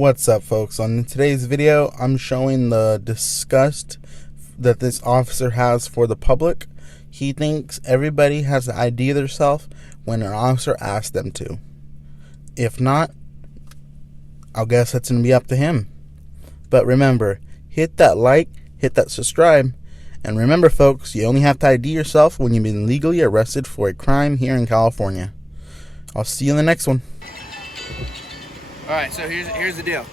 What's up, folks? On today's video, I'm showing the disgust that this officer has for the public. He thinks everybody has to ID themselves when an officer asks them to. If not, I'll guess that's going to be up to him. But remember, hit that like, hit that subscribe, and remember, folks, you only have to ID yourself when you've been legally arrested for a crime here in California. I'll see you in the next one. Alright, so here's the deal.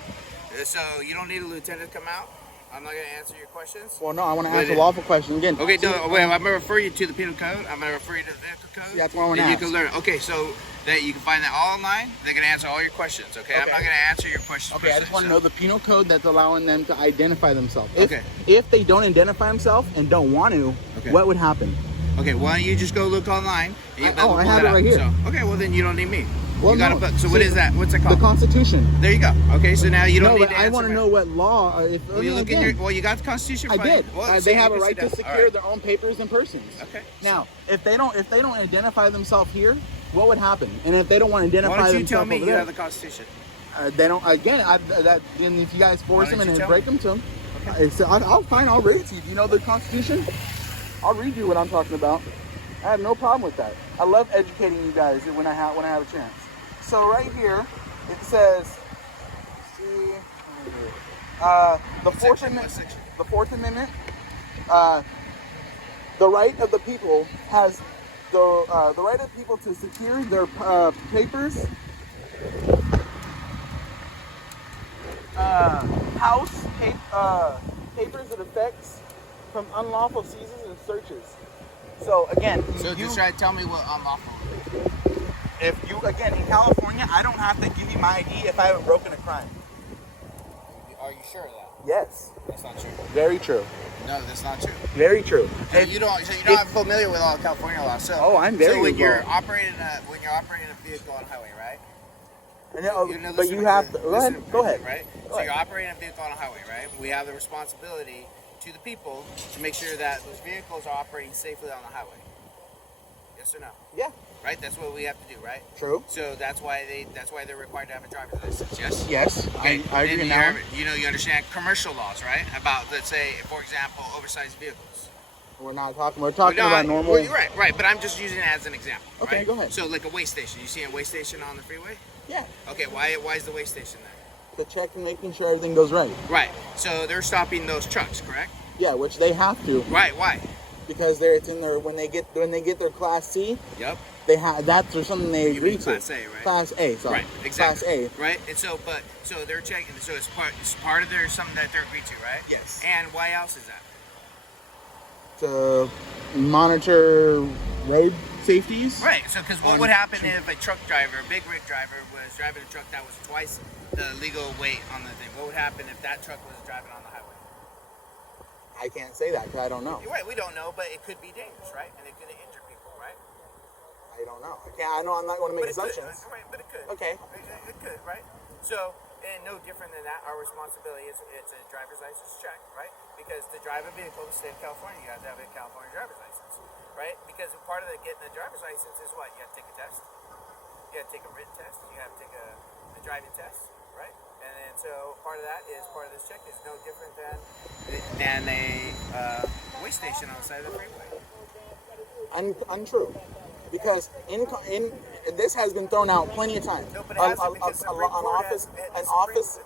So you don't need a lieutenant to come out. I'm not going to answer your questions. Well, no, I want to ask a lawful question again. Okay, no, wait, I'm going to refer you to the penal code. I'm going to refer you to the vehicle code. See, that's what I want to ask. You can learn. Okay, so that you can find that all online. They're going to answer all your questions, okay? I'm not going to answer your questions. Okay, I just want to know the penal code that's allowing them to identify themselves. Okay. If they don't identify themselves and don't want to, what would happen? Okay, why don't you just go look online? And I have it right here. So, okay, well then you don't need me. Well, you got a book. So what is that? What's it called? The Constitution. There you go. Okay, so now you don't need but to I want to know what law. Well, you look in your. Well, you got the Constitution. I did. Well, they have a right to secure their own papers and persons. Okay. Now, if they don't identify themselves here, what would happen? And if they don't want to identify themselves, why don't you tell me you have the Constitution? They don't. Again, and if you guys force them and break them to them, okay. I'll read it to you. Do you know the Constitution? I'll read you what I'm talking about. I have no problem with that. I love educating you guys when I have a chance. So right here, it says, the Fourth Amendment, the right of the people has the right of people to secure their papers, papers and effects from unlawful seizures and searches. So again, just try to tell me what unlawful is. If you, again, in California, I don't have to give you my ID if I haven't broken a crime. Are you sure of that? Yes. That's not true. Very true. No, that's not true. Very true. So you're not familiar with all California laws. So, I'm very. So when you're operating a vehicle on a highway, right? But you have to. Go ahead. Right. So you're operating a vehicle on a highway, right? We have the responsibility to the people to make sure that those vehicles are operating safely on the highway. Yes or no? Yeah. Right? That's what we have to do, right? True. So that's why they're required to have a driver's license, yes? Yes. Okay. I agree now. You understand commercial laws, right? About, let's say, for example, oversized vehicles. We're talking about normal. Well, right. But I'm just using it as an example. Okay, right? go ahead. So like a weigh station. You see a weigh station on the freeway? Yeah. Okay, why is the weigh station there? To check and making sure everything goes right. Right. So they're stopping those trucks, correct? Yeah, which they have to. Right, why? Because it's in their when they get their Class C. Yep. That's or something they agree to. Class A, right? Class A, sorry. Right, exactly. Class A. Right, and so they're checking. So it's part of their something that they're agreed to, right? Yes. And why else is that? To monitor road safeties. Right. So because what would happen if a truck driver, a big rig driver, was driving a truck that was twice the legal weight on the thing? What would happen if that truck was driving on the highway? I can't say that because I don't know. You're right, we don't know, but it could be dangerous, right? And it could injure people, right? I don't know. I know I'm not going to make assumptions. Right, but it could. Okay. It could, right? So, and no different than that, our responsibility is it's a driver's license check, right? Because to drive a vehicle in the state of California, you have to have a California driver's license, right? Because part of getting a driver's license is what? You have to take a test. You have to take a written test. You have to take a driving test, right? And then so part of that is part of this check is no different than a weigh station on the side of the freeway. Untrue, because in this has been thrown out plenty of times. No, but it hasn't because an office.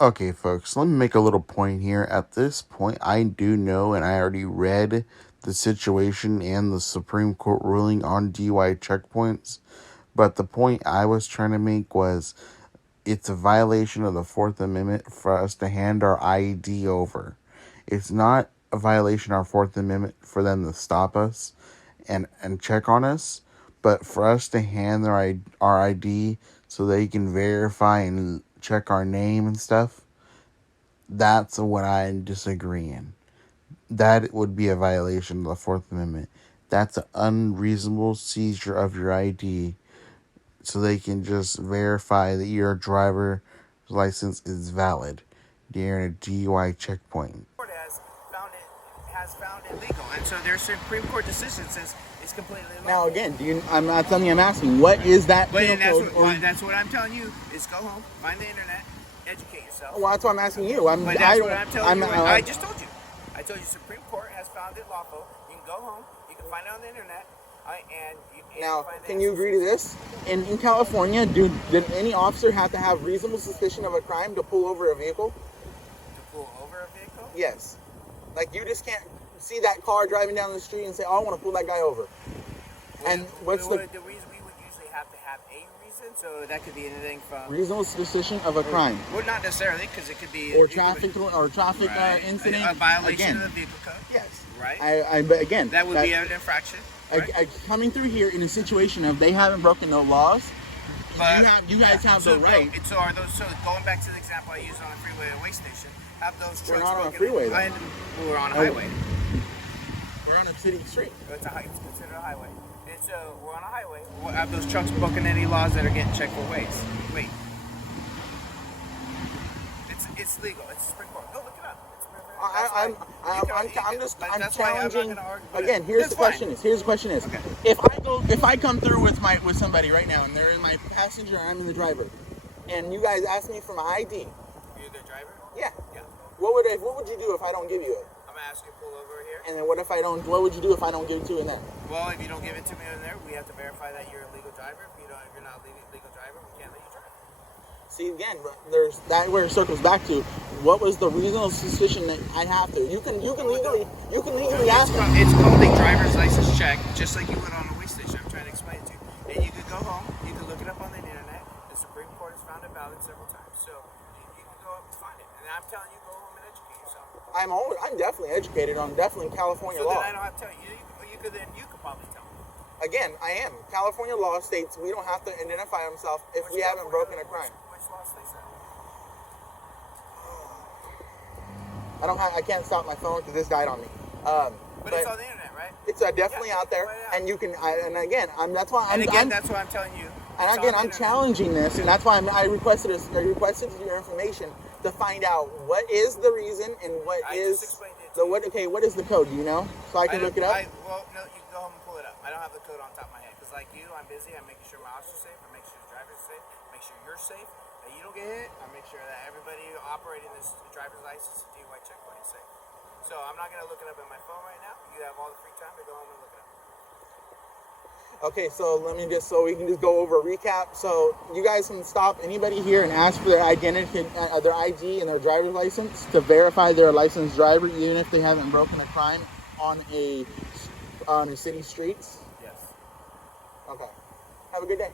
Okay, folks, let me make a little point here. At this point, I do know, and I already read the situation and the Supreme Court ruling on DUI checkpoints. But the point I was trying to make was, it's a violation of the Fourth Amendment for us to hand our ID over. It's not a violation of our Fourth Amendment for them to stop us and check on us, but for us to hand our ID so they can verify and check our name and stuff, that's what I disagree in. That would be a violation of the Fourth Amendment. That's an unreasonable seizure of your ID so they can just verify that your driver's license is valid during a DUI checkpoint. Has found it legal, and so their Supreme Court decision says it's completely legal. Now again, I'm not telling you. I'm asking, what is that? But that's what I'm telling you is go home, find the internet, educate yourself. Well, that's what I'm asking you. But that's what I'm telling you. I I just told you. I told you Supreme Court has found it lawful. You can go home. You can find it on the internet. And now, find can you agree to this? In California, did any officer have to have reasonable suspicion of a crime to pull over a vehicle? To pull over a vehicle? Yes. Like, you just can't see that car driving down the street and say, "Oh, I want to pull that guy over." And what's the reason we would usually have to have a reason? So that could be anything from reasonable suspicion of a crime? Well, not necessarily, because it could be Or traffic right. incident. A violation again, of the vehicle code. yes. Right. But again, that would be an infraction. Right? Coming through here in a situation of they haven't broken no laws. But you guys have the right. So are those? So going back to the example I used on a freeway or way station, have those trucks? We're not on a broken freeway. We're on a highway. We're on a city street. It's considered a highway. And so we're on a highway. We'll have those trucks broken any laws that are getting checked for weight. It's legal. It's Supreme Court. Go look it up. I'm challenging. Again, here's the question is, okay. if I come through with somebody right now and they're in my passenger, I'm in the driver, and you guys ask me for my ID. You're the driver? Yeah. Yeah. What would you do if I don't give you it? I'm gonna ask you to pull over here. And then what would you do if I don't give it to you in there? Well, if you don't give it to me in there, we have to verify that you're a legal driver. If you're not a legal driver, we can't let you drive. See, again, there's that where it circles back to what was the reasonable suspicion that I have to. You can legally ask them. It's called a driver's license check, just like you would on a way station. I'm trying to explain it to you. And you could go home, you can look it up on the internet. The Supreme Court has found it valid several times, so you can go up and find it. And I'm telling you, go home and educate yourself. I'm definitely educated on California law. law. So then I don't have to tell you. You could probably tell me. Again, I am. California law states we don't have to identify ourselves if we haven't broken a crime. Which law states that? I can't stop my phone because this died on me. But it's on the internet, right? It's definitely out there, and you can. That's why I'm telling you. And again, I'm challenging this, and that's why I requested your information to find out what is the reason and what is the code. Do you know? So I can look it up. Well, no, you can go home and pull it up. I don't have the code on top of my head because, like you, I'm busy. I'm making sure my officer's safe. I'm making sure the driver's safe. Make sure you're safe. That you don't get hit. I make sure that everybody operating this driver's license and DUI checkpoint is safe. So I'm not gonna look it up on my phone right now. You have all the free time to go home and look it up. Okay, so so we can just go over a recap. So you guys can stop anybody here and ask for their identity, their ID, and their driver's license to verify they're a licensed driver, even if they haven't broken a crime on a city streets. Yes. Okay. Have a good day.